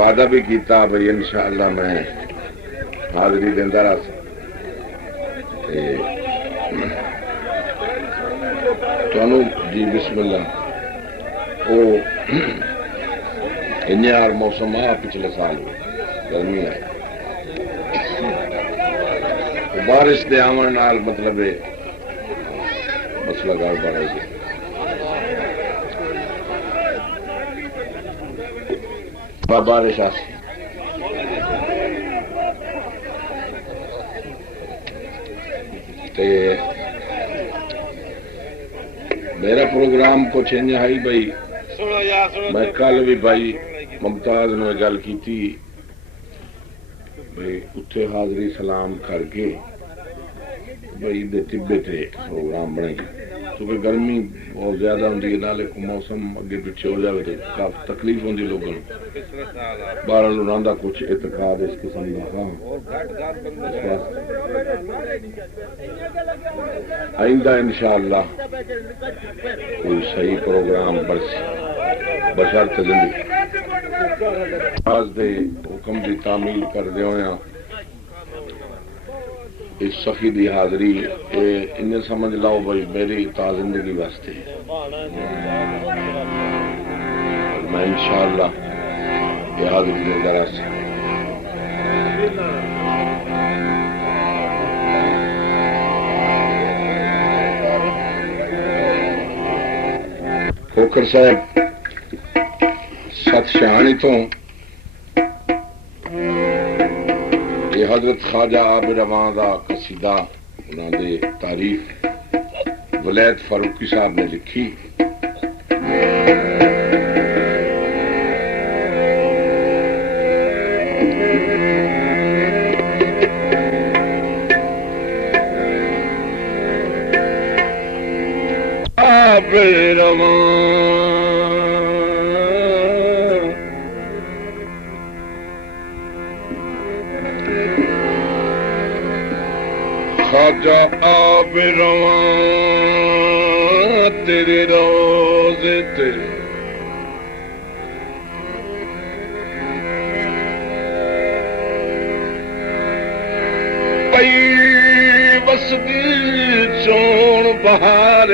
वादा भी किया भाई इंशाअल्लाह मैं हाजरी देंदा रहा। जी बिस्मिल्लाह। ओ इन यार मौसम आ पिछले साल गर्मी आई बारिश के आवन नाल मतलब मसला गड़बड़ है जी। बारिश आ मेरा प्रोग्राम कुछ इंज है भाई मैं कल भी भाई मुमताज ने गल की भाई उत्थे हाजरी सलाम करके भाई दे तिब्बे ते प्रोग्राम बनेगा क्योंकि गर्मी बहुत ज्यादा होंगी नाले को मौसम अगे पिछे हो जाए तो काफी तकलीफ होंगी लोगों को बारह उन्होंने कुछ एतकाद इस किस्म का आइंदा इंशाअल्लाह कोई सही प्रोग्राम बशर्त जिंदगी आज दे हुक्म की तामील कर दे इस सखी की हाजरी इन्हें समझ लो भाई मेरी ता जिंदगी वास्ते मैं इंशाअल्लाह ये हाजरी देंदा रहा। खोखर साहब सत शहानी तो ये हजरत ख्वाजा आब रवां दा कसीदा उन्होंने तारीफ वलैद फारूकी साहब ने लिखी। आब रवां ख्वाजा आब रवां तेरे रोज़े ते पई वसदी चोण बहार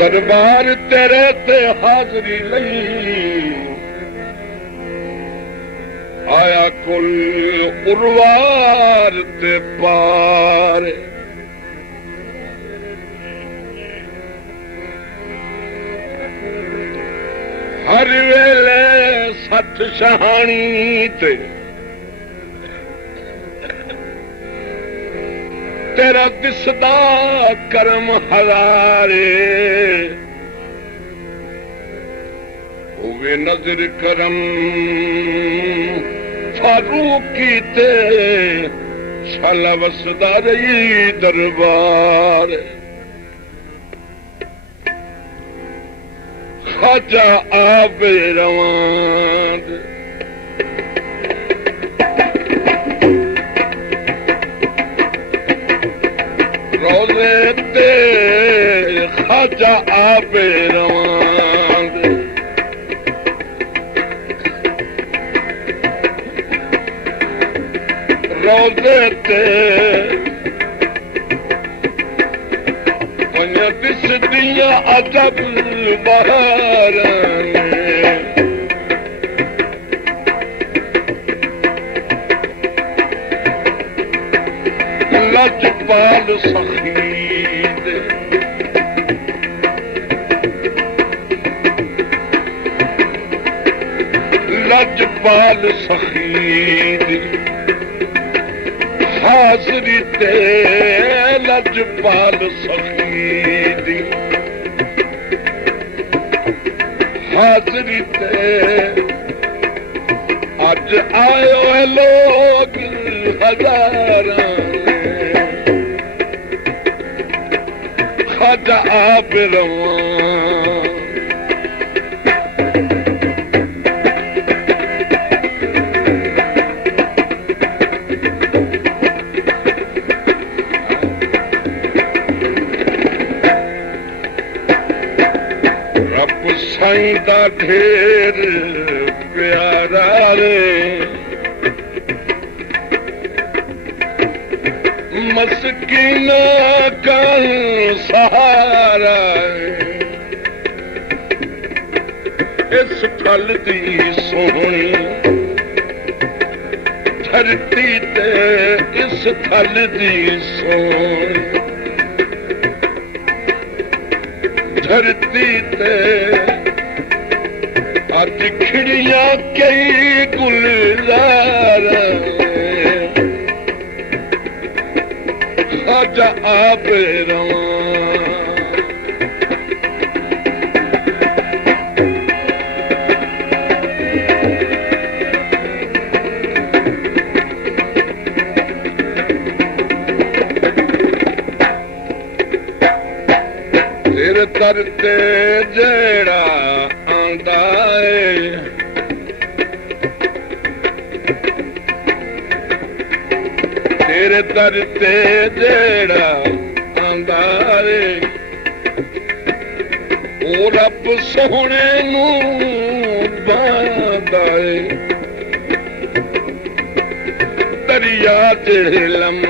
दरबार तेरे ते हाजरी लई आया कुल उर्वार ते पार हर वेले सत शहानी ते तेरा दिसदा करम हजारे हुए नजर करम फारूकी ते शाला वसदा रही दरबार ख्वाजा आब रवां रोज़े ते ख्वाजा आब रवां रोज़े ते दिसदियां अजब बहारां लजपाल सखीद लजपाल सखीद हाजरी ते लजपाल सखीद हाजरी ते अज आयो है लोग हजारां ख्वाजा आब रवां दा ढेर प्यारा रे मस्कीना का सहारा इस फल दी सोहनी धरती ते इस फल दी सोहनी धरती ते अज खिड़िया कई गुलजार खाजा आप तेरे दर ते जेड़ा आंदा है तेरे दर ते जेड़ा आंदा है ओ रब सोहणे नूं बांदा है दरिया झेलम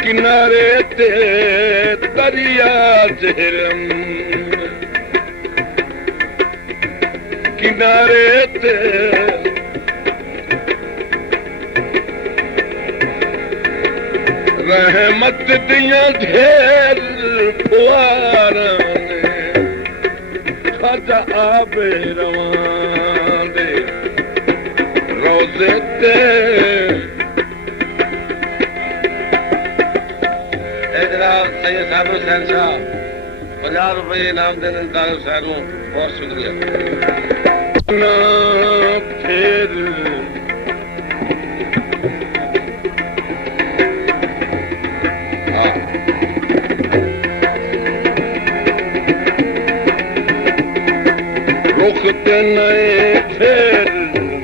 किनारे ते दरिया झेलम किनारे ते रहमत दियां ढेर फुआरां ने खाजा आबे रवां दे रोज़े ते सैयद साहब हुसैन साहब 50 रुपए इनाम देने दानिश साहब बहुत शुक्रिया ना फिर रुख ते नए फिर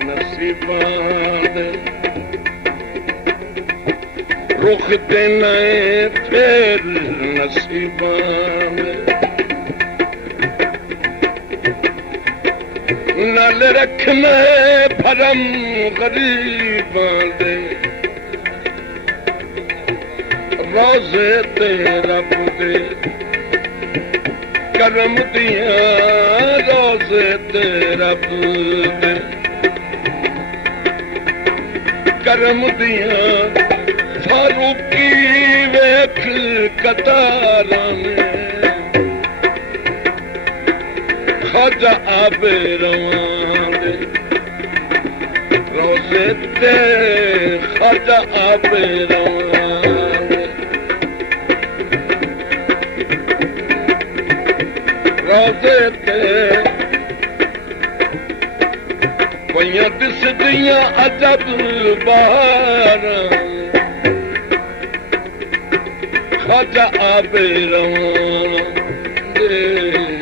नसीबां दे रुख ते नए फिर नसीबां नल रखने भरम गरीबां दे रोज़े ते रब दे करम दियां रोज़े ते रब दे करम दियां फारूकी वेख कतारां खाजा आबे रवां दे रोज़े ते खाजा आबे रवां दे रोज़े ते पईयां दिसदियां अजब बहारां खाजा आबे रवां दे